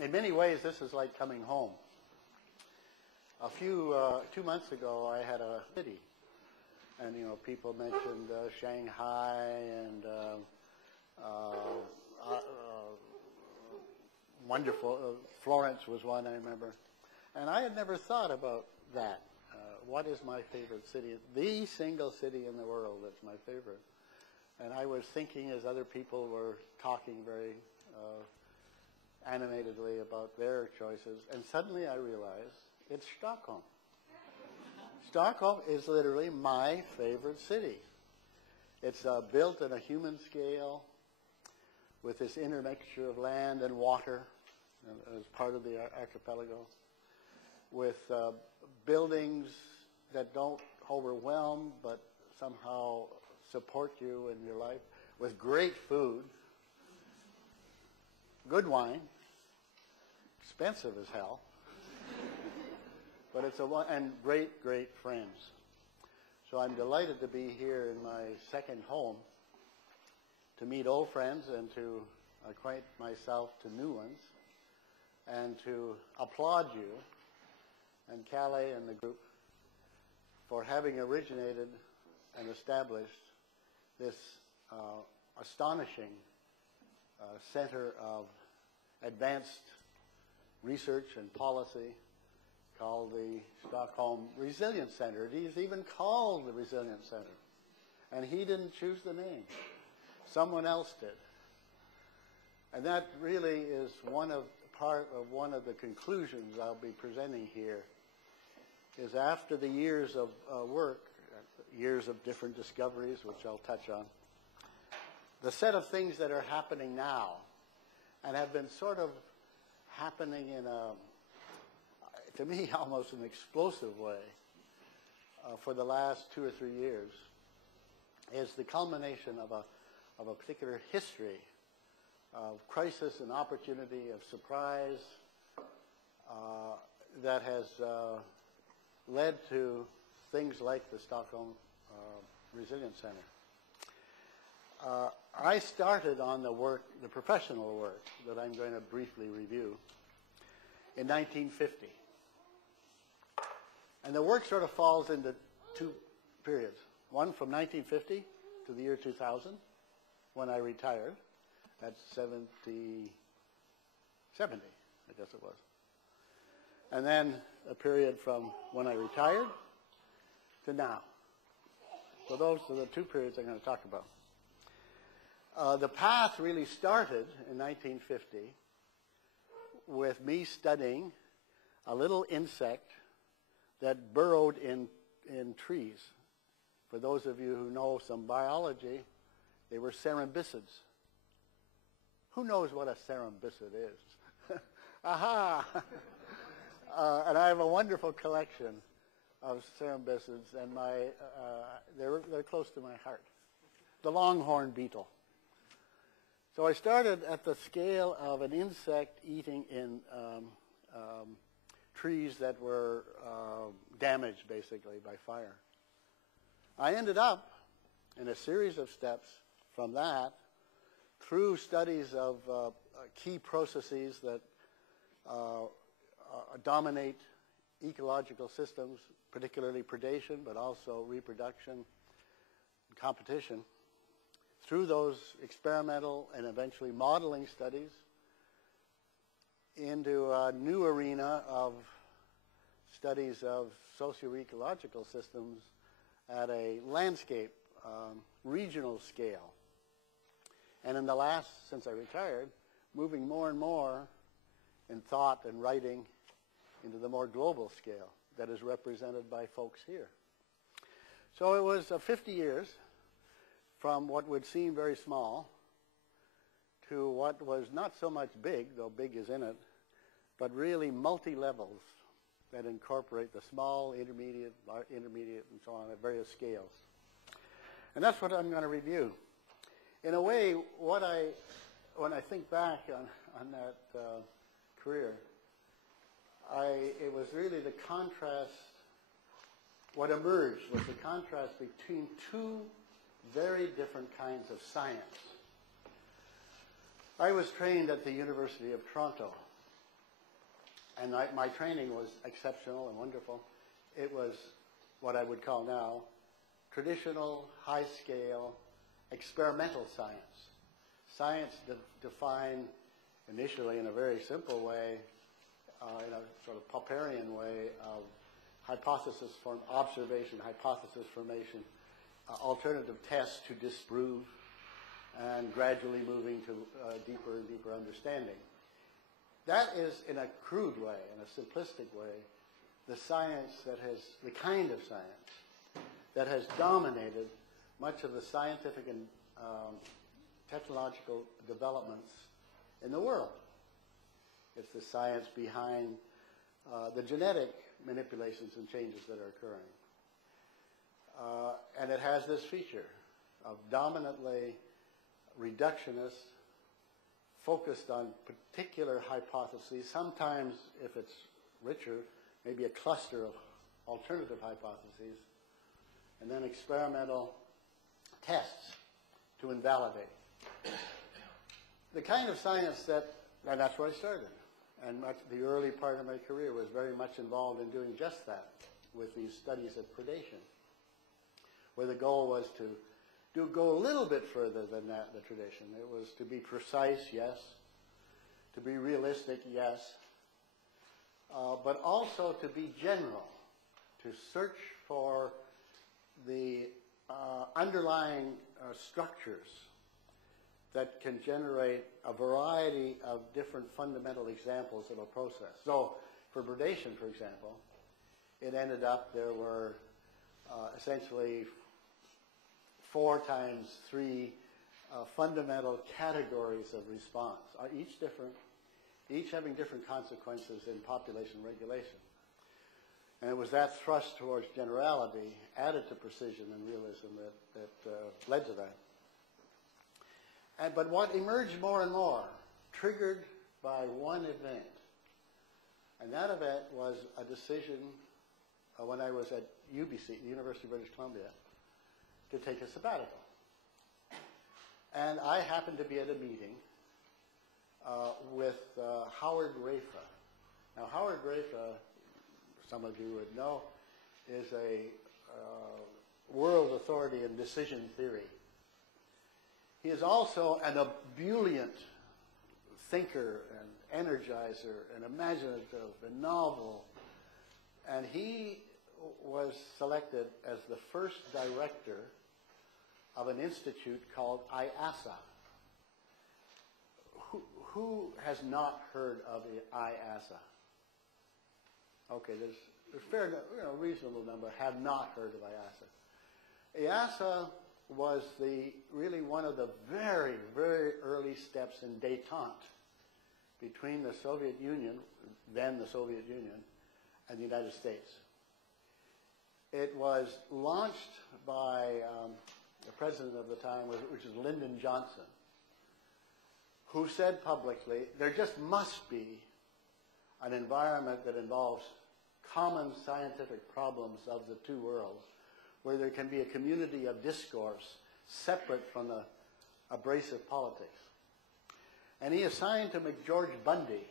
In many ways, this is like coming home. 2 months ago, I had a city, and people mentioned Shanghai and wonderful. Florence was one I remember, and I had never thought about that. What is my favorite city? The single city in the world that's my favorite. And I was thinking as other people were talking very animatedly about their choices, and suddenly I realized it's Stockholm. Stockholm is literally my favorite city. It's built on a human scale with this intermixture of land and water as part of the archipelago, with buildings that don't overwhelm but somehow support you in your life, with great food, good wine, expensive as hell, but and great, great friends. So I'm delighted to be here in my second home to meet old friends and to acquaint myself to new ones, and to applaud you and Calais and the group for having originated and established this astonishing center of advanced research and policy called the Stockholm Resilience Center. It is even called the Resilience Center. And he didn't choose the name. Someone else did. And that really is part of one of the conclusions I'll be presenting here, is after the years of work, years of different discoveries, which I'll touch on, the set of things that are happening now and have been sort of happening in to me, almost an explosive way for the last 2 or 3 years, is the culmination of a particular history of crisis and opportunity, of surprise, that has led to things like the Stockholm Resilience Center. I started on the professional work that I'm going to briefly review in 1950. And the work sort of falls into two periods. One from 1950 to the year 2000, when I retired at 70, I guess it was. And then a period from when I retired to now. So those are the two periods I'm going to talk about. The path really started in 1950 with me studying a little insect that burrowed in trees. For those of you who know some biology, they were cerambycids. Who knows what a cerambycid is? Aha! And I have a wonderful collection of cerambycids, and they're close to my heart. The longhorn beetle. So I started at the scale of an insect eating in trees that were damaged, basically, by fire. I ended up in a series of steps from that through studies of key processes that dominate ecological systems, particularly predation, but also reproduction and competition, through those experimental and eventually modeling studies into a new arena of studies of socio-ecological systems at a landscape, regional scale. And in the last, since I retired, moving more and more in thought and writing into the more global scale that is represented by folks here. So it was 50 years from what would seem very small to what was not so much big, though big is in it, but really multi-levels that incorporate the small, intermediate, and so on at various scales. And that's what I'm going to review. In a way, when I think back on that career, it was really the contrast, what emerged was the contrast between two very different kinds of science. I was trained at the University of Toronto, and my training was exceptional and wonderful. It was what I would call now traditional, high-scale, experimental science. Science defined initially in a very simple way, in a sort of Popperian way of hypothesis form, observation, hypothesis formation, alternative tests to disprove, and gradually moving to deeper and deeper understanding. That is, in a crude way, in a simplistic way, the science that has, the kind of science that has dominated much of the scientific and technological developments in the world. It's the science behind the genetic manipulations and changes that are occurring. And it has this feature of dominantly reductionist, focused on particular hypotheses, sometimes, if it's richer, maybe a cluster of alternative hypotheses, and then experimental tests to invalidate. The kind of science that, and that's where I started. And the early part of my career was very much involved in doing just that with these studies of predation, where the goal was to go a little bit further than that, the tradition. It was to be precise, yes, to be realistic, yes, but also to be general, to search for the underlying structures that can generate a variety of different fundamental examples of a process. So for predation, for example, it ended up there were essentially 4 times 3 fundamental categories of response, each different, each having different consequences in population regulation. And it was that thrust towards generality added to precision and realism that led to that. But what emerged more and more, triggered by one event, and that event was a decision when I was at UBC, the University of British Columbia, to take a sabbatical. And I happened to be at a meeting with Howard Rafa. Now, Howard Rafa, some of you would know, is a world authority in decision theory. He is also an ebullient thinker and energizer and imaginative and novel. And he was selected as the first director of an institute called IASA. Who has not heard of the IASA? Okay, there's a fair, reasonable number have not heard of IASA. IASA was really one of the very, very early steps in détente between the Soviet Union, then the Soviet Union, and the United States. It was launched by the president of the time, which is Lyndon Johnson, who said publicly, there just must be an environment that involves common scientific problems of the two worlds, where there can be a community of discourse separate from the abrasive politics. And he assigned to McGeorge Bundy